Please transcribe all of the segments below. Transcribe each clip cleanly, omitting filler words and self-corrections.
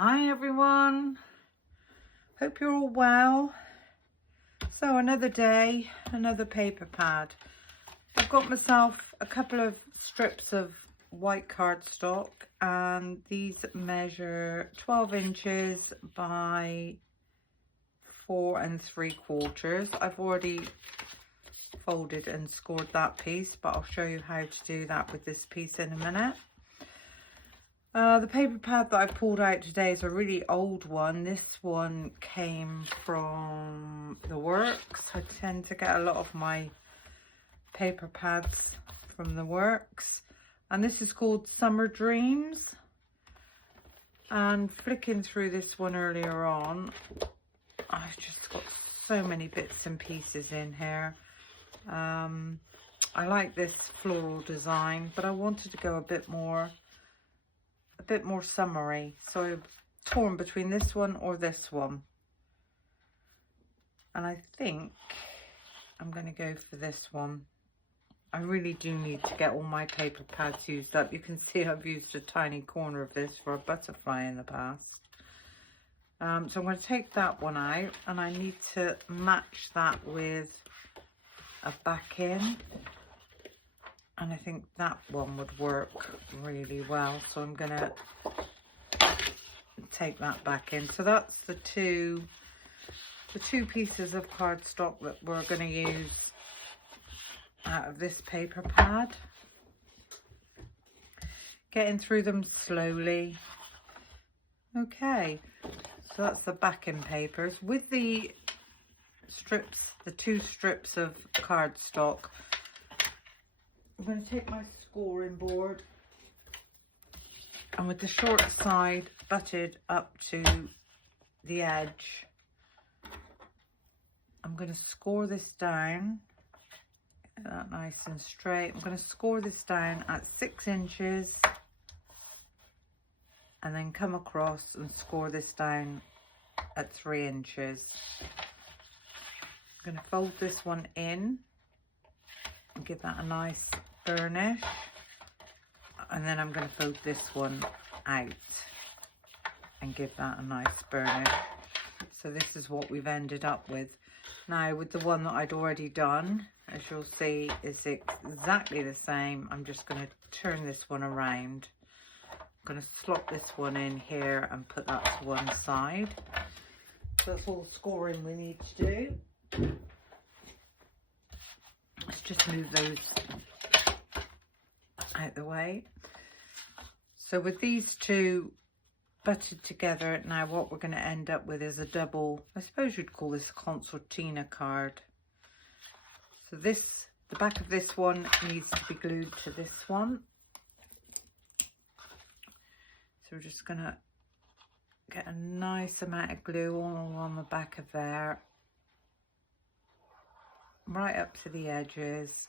Hi everyone, hope you're all well. So another day, another paper pad. I've got myself a couple of strips of white cardstock and these measure 12 inches by 4 3/4. I've already folded and scored that piece, but I'll show you how to do that with this piece in a minute. The paper pad that I pulled out today is a really old one. This one came from the works. I tend to get a lot of my paper pads from the works. And this is called Summer Dreams. And flicking through this one earlier on, I've just got so many bits and pieces in here. I like this floral design, but I wanted to go a bit more summery, so I'm torn between this one or this one, and I think I'm going to go for this one. I really do need to get all my paper pads used up. You can see I've used a tiny corner of this for a butterfly in the past. So I'm going to take that one out, and I need to match that with a backing. And I think that one would work really well. So I'm going to take that back in. So that's the two pieces of cardstock that we're going to use out of this paper pad. Getting through them slowly. Okay, so that's the backing papers. With the strips, the 2 strips of cardstock, I'm going to take my scoring board, and with the short side butted up to the edge, I'm going to score this down, get that nice and straight. I'm going to score this down at 6 inches and then come across and score this down at 3 inches. I'm going to fold this one in and give that a nice burnish, and then I'm going to fold this one out and give that a nice burnish. So this is what we've ended up with. Now with the one that I'd already done, as you'll see, is exactly the same. I'm just going to turn this one around. I'm going to slot this one in here and put that to one side. So that's all the scoring we need to do. Let's just move those out the way. So with these two butted together, now what we're going to end up with is a double, I suppose you'd call this a concertina card. So the back of this one needs to be glued to this one. So we're just going to get a nice amount of glue all on the back of there, right up to the edges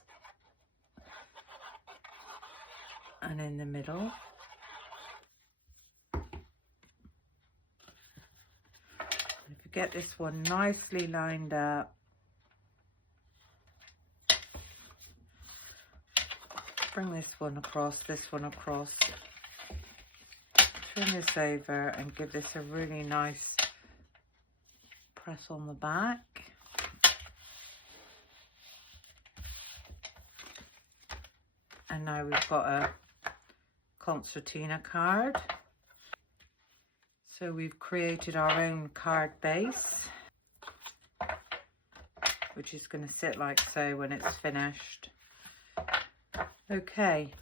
and in the middle. And if you get this one nicely lined up, bring this one across, turn this over and give this a really nice press on the back. And now we've got a concertina card. So we've created our own card base, which is going to sit like so when it's finished. Okay,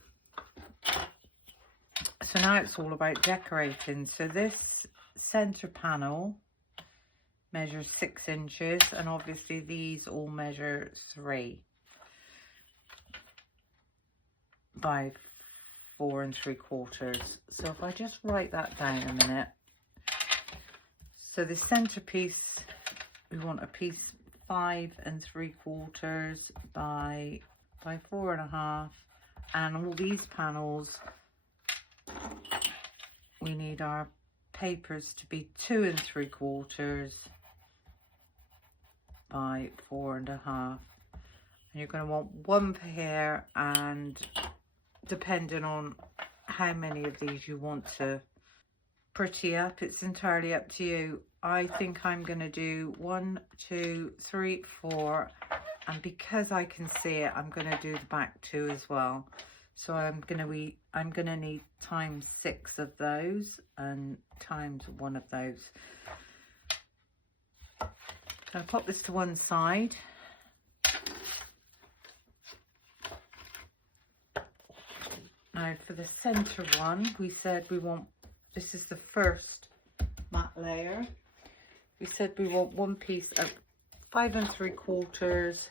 so now it's all about decorating. So this center panel measures 6 inches, and obviously these all measure 3 by 4 3/4. So if I just write that down a minute. So the centerpiece, we want a piece 5 3/4 by 4.5, and all these panels, we need our papers to be 2 3/4 by 4.5. And you're going to want one per here, and depending on how many of these you want to pretty up. It's entirely up to you. I think I'm going to do 1, 2, 3, 4, and because I can see it, I'm going to do the back 2 as well. So I'm going to need times 6 of those and times 1 of those. So I'll pop this to one side. Now for the center one, we said we want, this is the first matte layer. We said we want one piece of 5 3/4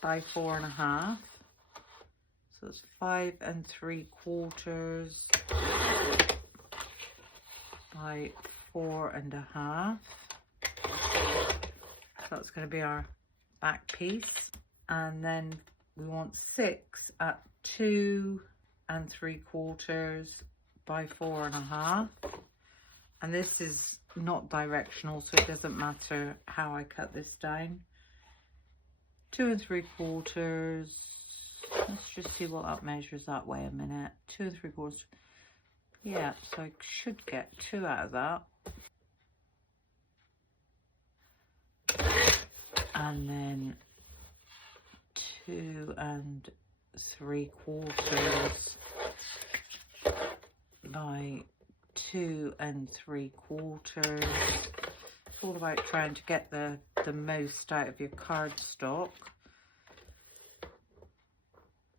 by 4.5. So it's 5 3/4 by 4.5. So that's going to be our back piece. And then we want 6 at 2 3/4 by 4.5. And this is not directional, so it doesn't matter how I cut this down. 2 3/4. Let's just see what that measures that way a minute. 2 3/4. Yeah, so I should get 2 out of that. And then 2 3/4 by 2 3/4. It's all about trying to get the most out of your cardstock.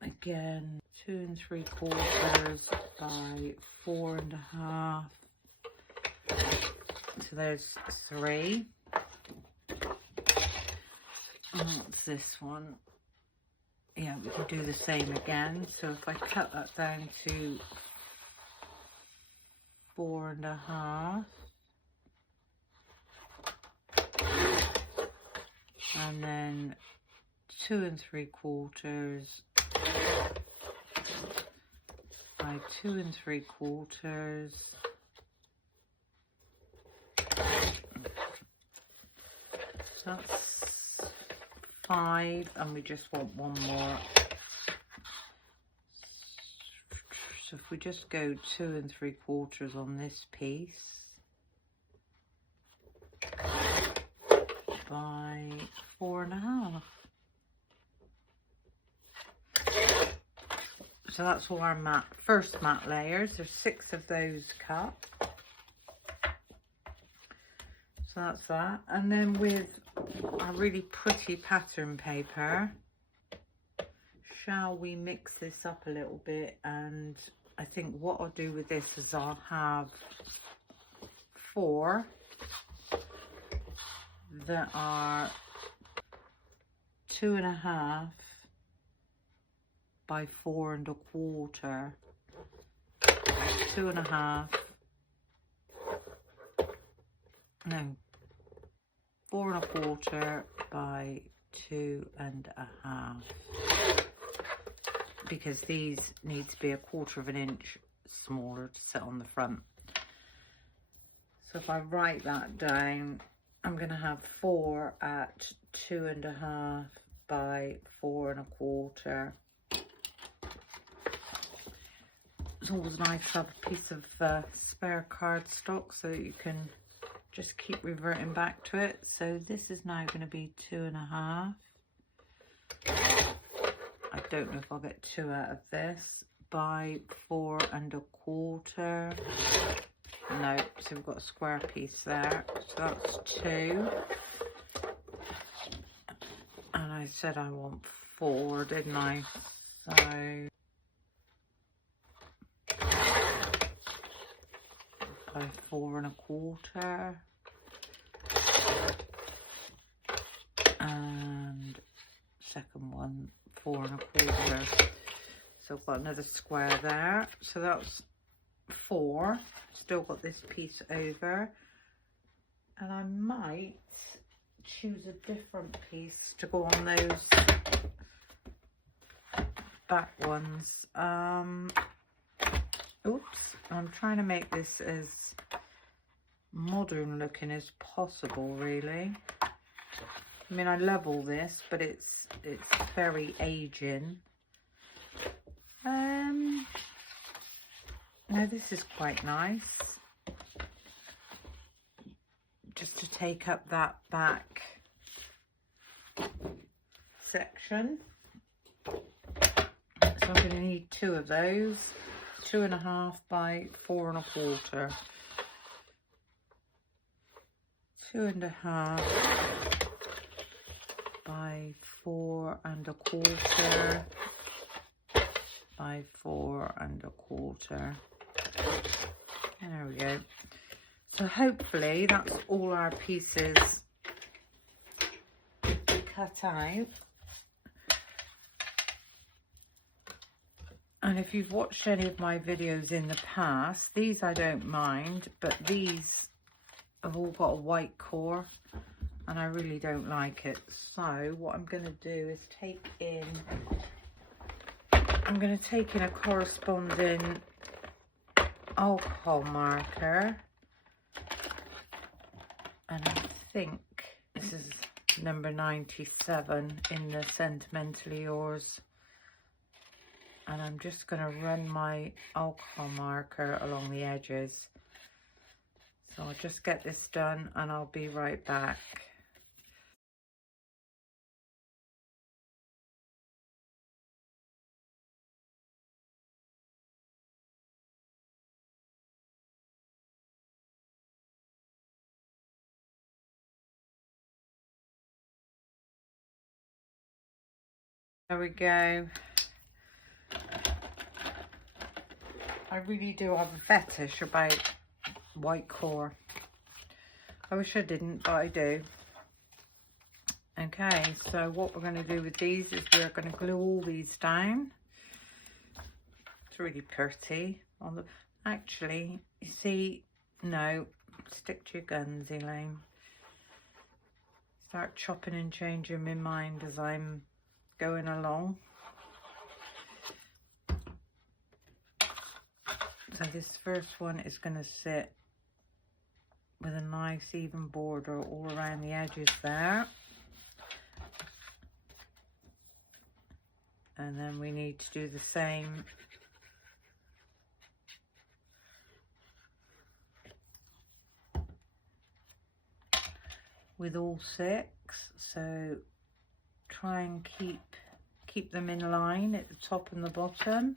Again, 2 3/4 by 4.5. So there's 3. And what's this one? Yeah, we can do the same again. So if I cut that down to 4.5, and then 2 3/4 by 2 3/4. So that's 5, and we just want one more. So if we just go 2 3/4 on this piece by 4.5. So that's all our first matte layers. There's 6 of those cut. So that's that. And then with our really pretty pattern paper, shall we mix this up a little bit? And I think what I'll do with this is I'll have 4 that are 2.5 by 4 1/4. 2.5. No. 4 1/4 by 2 1/2. Because these need to be 1/4 of an inch smaller to sit on the front. So if I write that down, I'm going to have 4 at 2 1/2 by 4 1/4. It's always nice to have a piece of spare cardstock so that you can just keep reverting back to it. So this is now going to be 2 1/2. I don't know if I'll get 2 out of this, by 4 1/4. No, so we've got a square piece there. So that's 2. And I said I want 4, didn't I? So by 4 1/4. And second one, 4 1/4. So I've got another square there. So that's 4. Still got this piece over. And I might choose a different piece to go on those back ones. Oops, I'm trying to make this as modern looking as possible, really. I mean, I love all this, but it's very aging. Now this is quite nice, just to take up that back section. So I'm going to need 2 of those, 2.5 by 4.25. 2.5 by 4.25 by 4.25. There we go. So hopefully that's all our pieces cut out. And if you've watched any of my videos in the past, these I don't mind, but these have all got a white core and I really don't like it. So what I'm going to do is I'm going to take in a corresponding alcohol marker, and I think this is number 97 in the Sentimentally Yours, and I'm just going to run my alcohol marker along the edges. So I'll just get this done and I'll be right back. There we go. I really do have a fetish about white core. I wish I didn't, but I do. Okay, so what we're going to do with these is we're going to glue all these down. It's really pretty. On the actually, you see, no, stick to your guns, Elaine. Start chopping and changing my mind as I'm going along. So this first one is going to sit with a nice even border all around the edges there. And then we need to do the same with all 6. So try and keep them in line at the top and the bottom.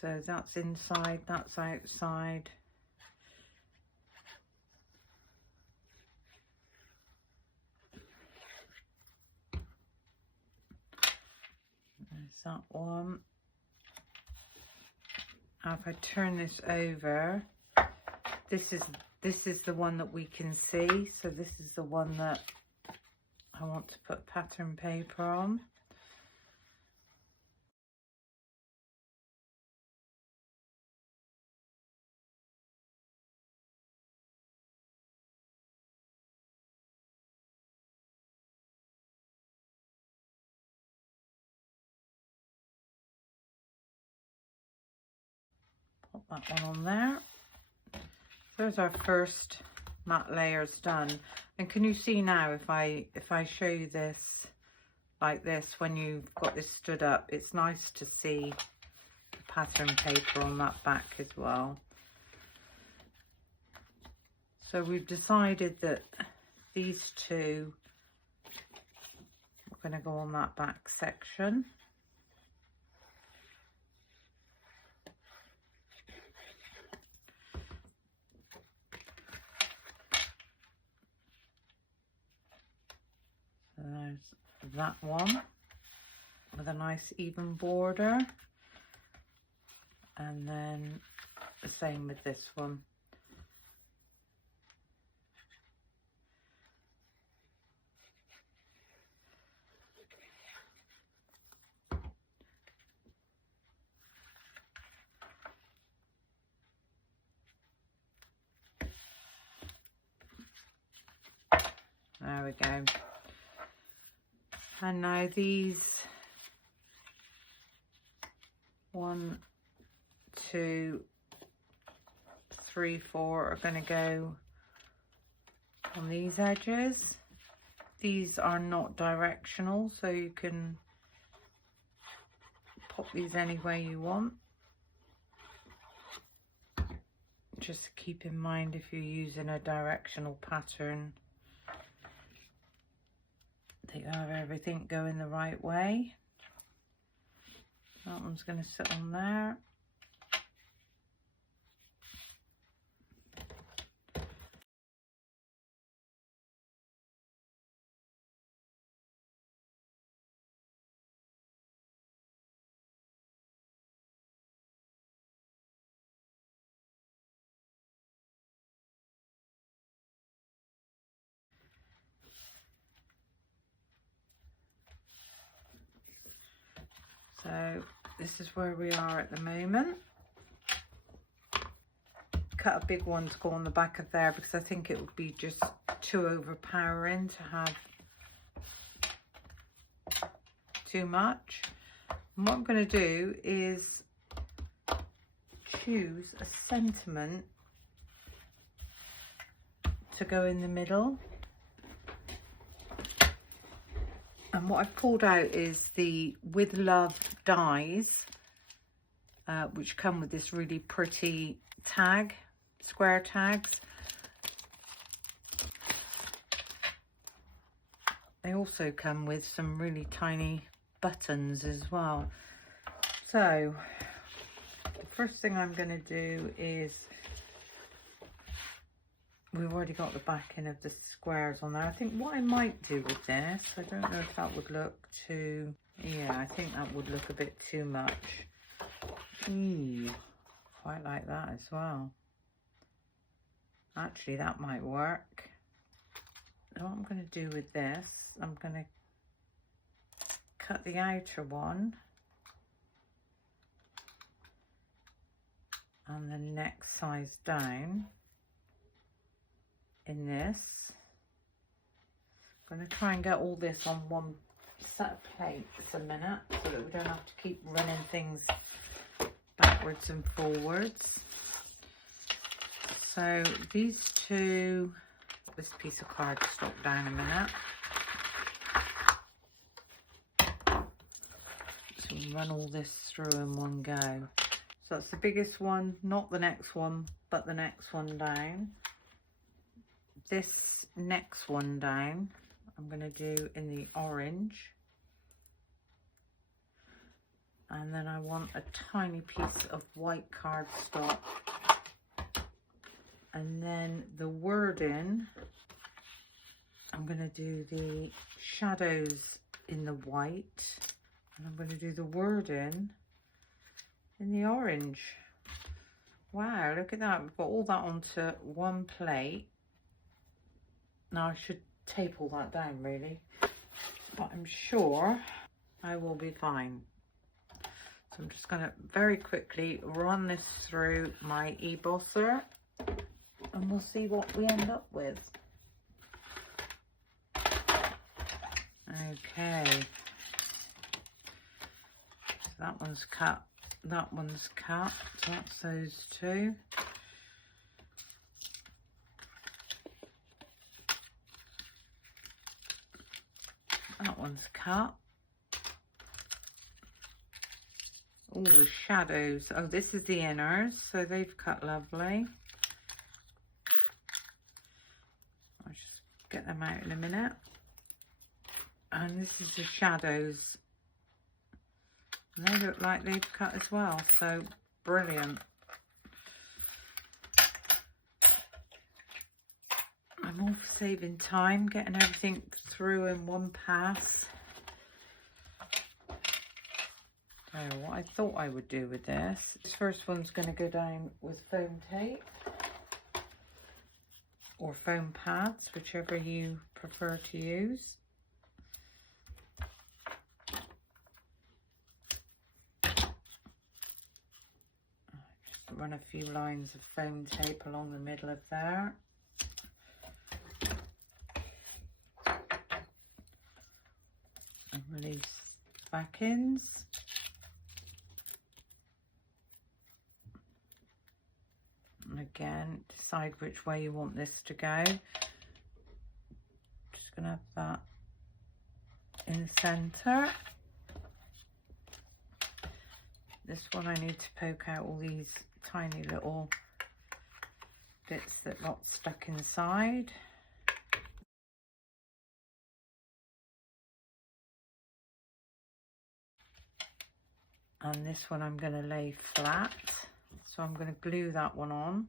So that's inside, that's outside. There's that one. Now if I turn this over, this is the one that we can see. So this is the one that I want to put pattern paper on. Put that one on there. There's our first matte layers done. And can you see now if I show you this like this, when you've got this stood up, it's nice to see the pattern paper on that back as well. So we've decided that these 2 are going to go on that back section. So there's that one with a nice even border, and then the same with this one. There we go. And now these 1, 2, 3, 4 are going to go on these edges. These are not directional, so you can pop these any way you want. just keep in mind if you're using a directional pattern that you have everything going the right way. That one's going to sit on there. So this is where we are at the moment. Cut a big one to go on the back of there because I think it would be just too overpowering to have too much. And what I'm going to do is choose a sentiment to go in the middle. And what I've pulled out is the With Love dies, which come with this really pretty tag, square tags. They also come with some really tiny buttons as well. So the first thing I'm going to do is, we've already got the backing of the squares on there. I think what I might do with this, I don't know if that would look too, yeah, I think that would look a bit too much. Quite like that as well. Actually, that might work. What I'm going to do with this, I'm going to cut the outer one and the next size down in this. I'm going to try and get all this on one set of plates a minute so that we don't have to keep running things backwards and forwards. So these two, this piece of cardstock down a minute. So we'll run all this through in one go. So that's the biggest one, not the next one, but the next one down. This next one down, I'm going to do in the orange. And then I want a tiny piece of white cardstock. And then the wording, I'm going to do the shadows in the white. And I'm going to do the wording in the orange. Wow, look at that. We've got all that onto one plate. Now I should tape all that down really, but I'm sure I will be fine. So I'm just going to very quickly run this through my e-bosser and we'll see what we end up with. Okay, so that one's cut, that one's cut, so that's those two. That one's cut. All the shadows. Oh, this is the inners, so they've cut lovely. I'll just get them out in a minute. And this is the shadows. And they look like they've cut as well, so brilliant. I'm all for saving time, getting everything through in one pass. So what I thought I would do with this first one's going to go down with foam tape or foam pads, whichever you prefer to use. Just run a few lines of foam tape along the middle of there. And release the backings. And again, decide which way you want this to go. Just going to have that in the centre. This one I need to poke out all these tiny little bits that got stuck inside. And this one I'm going to lay flat, so I'm going to glue that one on.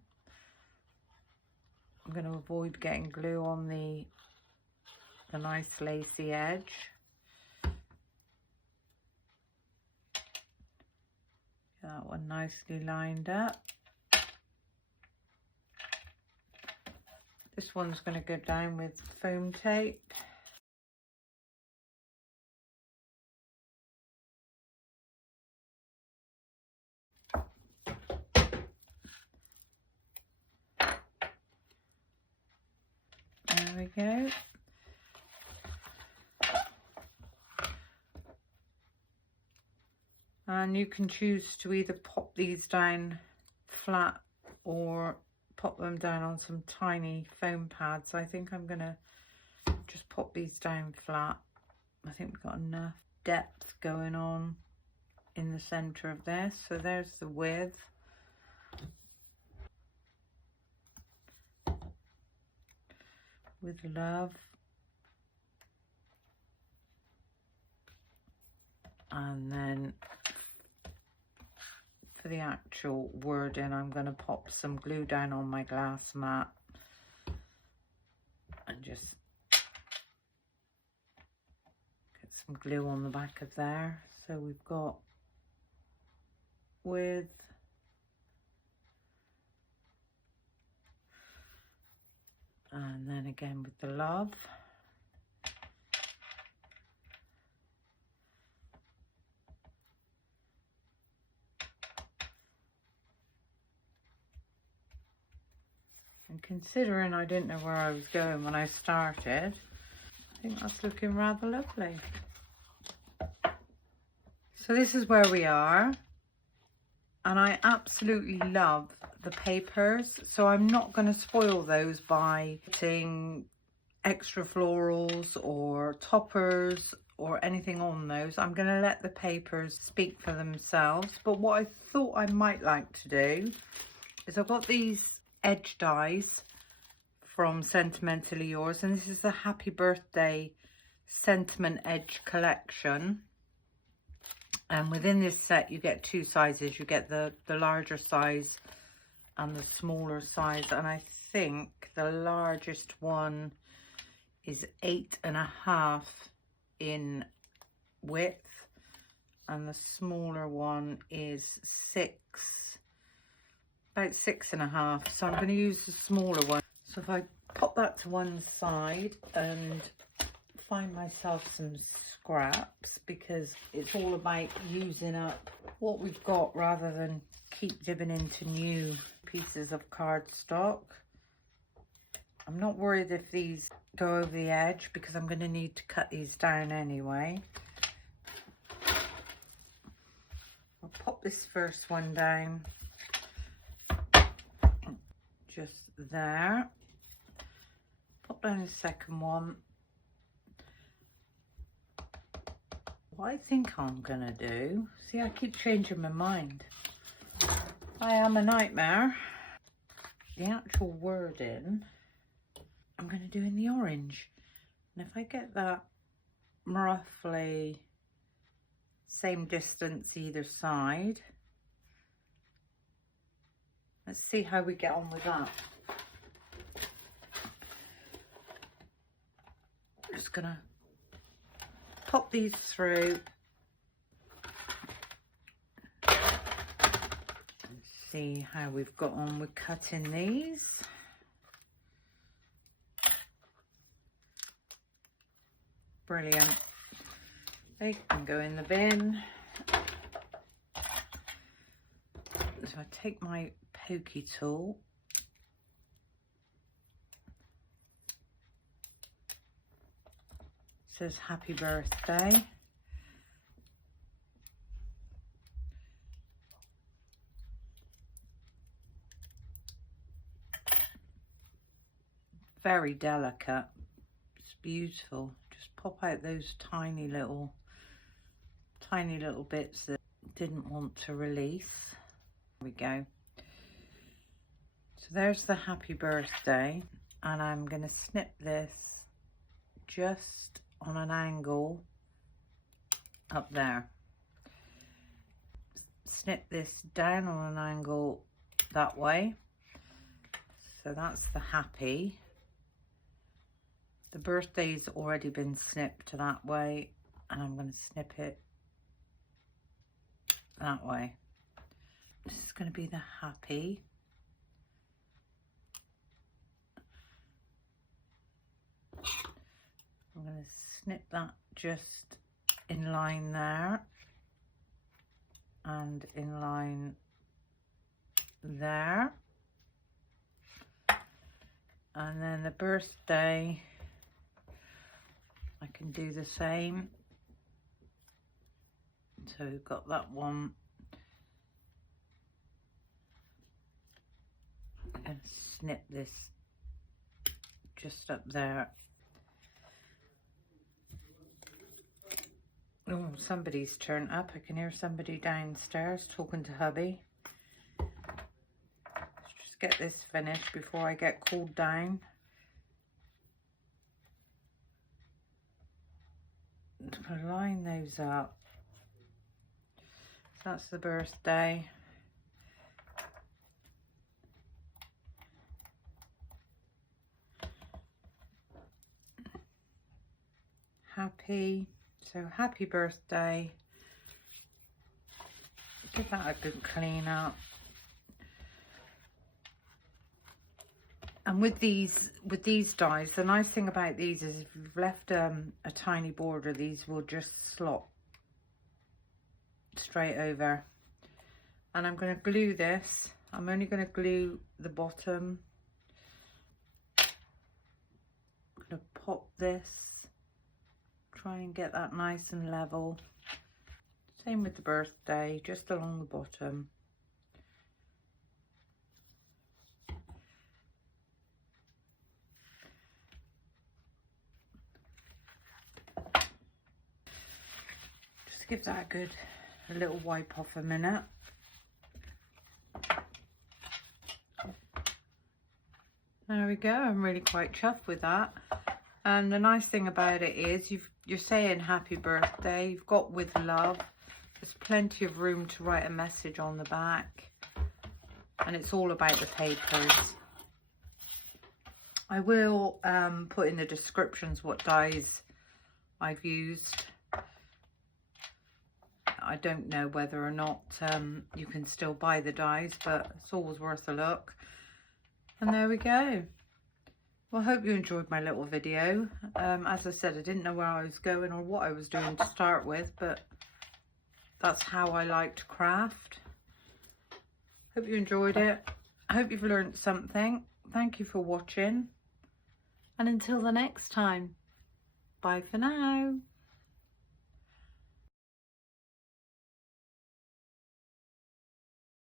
I'm going to avoid getting glue on the nice lacy edge. Get that one nicely lined up. This one's going to go down with foam tape. There we go. And you can choose to either pop these down flat or pop them down on some tiny foam pads. I think I'm going to just pop these down flat. I think we've got enough depth going on in the center of this. So there's the width. With love. And then for the actual wording, I'm going to pop some glue down on my glass mat and just get some glue on the back of there. So we've got width, and then again with the love. And considering I didn't know where I was going when I started, I think that's looking rather lovely. So this is where we are, and I absolutely love the papers, so I'm not going to spoil those by putting extra florals or toppers or anything on those. I'm going to let the papers speak for themselves. But what I thought I might like to do is I've got these edge dies from Sentimentally Yours, and this is the Happy Birthday Sentiment Edge collection. And within this set you get two sizes. You get the larger size and the smaller size, and I think the largest one is 8.5 in width, and the smaller one is about 6.5. So I'm going to use the smaller one. So if I pop that to one side and find myself some scraps, because it's all about using up what we've got rather than keep dipping into new pieces of cardstock. I'm not worried if these go over the edge because I'm going to need to cut these down anyway. I'll pop this first one down just there. Pop down the second one. What I think I'm going to do, see, I keep changing my mind. I am a nightmare. The actual wording I'm going to do in the orange, and if I get that roughly same distance either side, let's see how we get on with that. I'm just going to pop these through and see how we've got on with cutting these. Brilliant. They can go in the bin. So I take my pokey tool. It says happy birthday. Very delicate. It's beautiful. Just pop out those tiny little bits that didn't want to release. There we go. So there's the happy birthday, and I'm going to snip this just on an angle up there. Snip this down on an angle that way. So that's the happy. The birthday's already been snipped that way, and I'm going to snip it that way. This is going to be the happy. I'm going to snip that just in line there and in line there. And then the birthday, I can do the same. So we've got that one. I'm going to snip this just up there. Oh, somebody's turned up. I can hear somebody downstairs talking to hubby. Let's just get this finished before I get called down. I'll line those up. So that's the birthday. Happy. So happy birthday. Give that a good clean up. And with these dies, the nice thing about these is if you've left a tiny border, these will just slot straight over. And I'm going to glue this. I'm only going to glue the bottom. I'm going to pop this. Try and get that nice and level. Same with the birthday, just along the bottom. Just give that a little wipe off a minute. There we go. I'm really quite chuffed with that. And the nice thing about it is you're saying happy birthday, you've got with love. There's plenty of room to write a message on the back. And it's all about the papers. I will put in the descriptions what dies I've used. I don't know whether or not you can still buy the dies, but it's always worth a look. And there we go. Well, I hope you enjoyed my little video. As I said, I didn't know where I was going or what I was doing to start with, but that's how I like to craft. Hope you enjoyed it. I hope you've learned something. Thank you for watching. And until the next time, bye for now.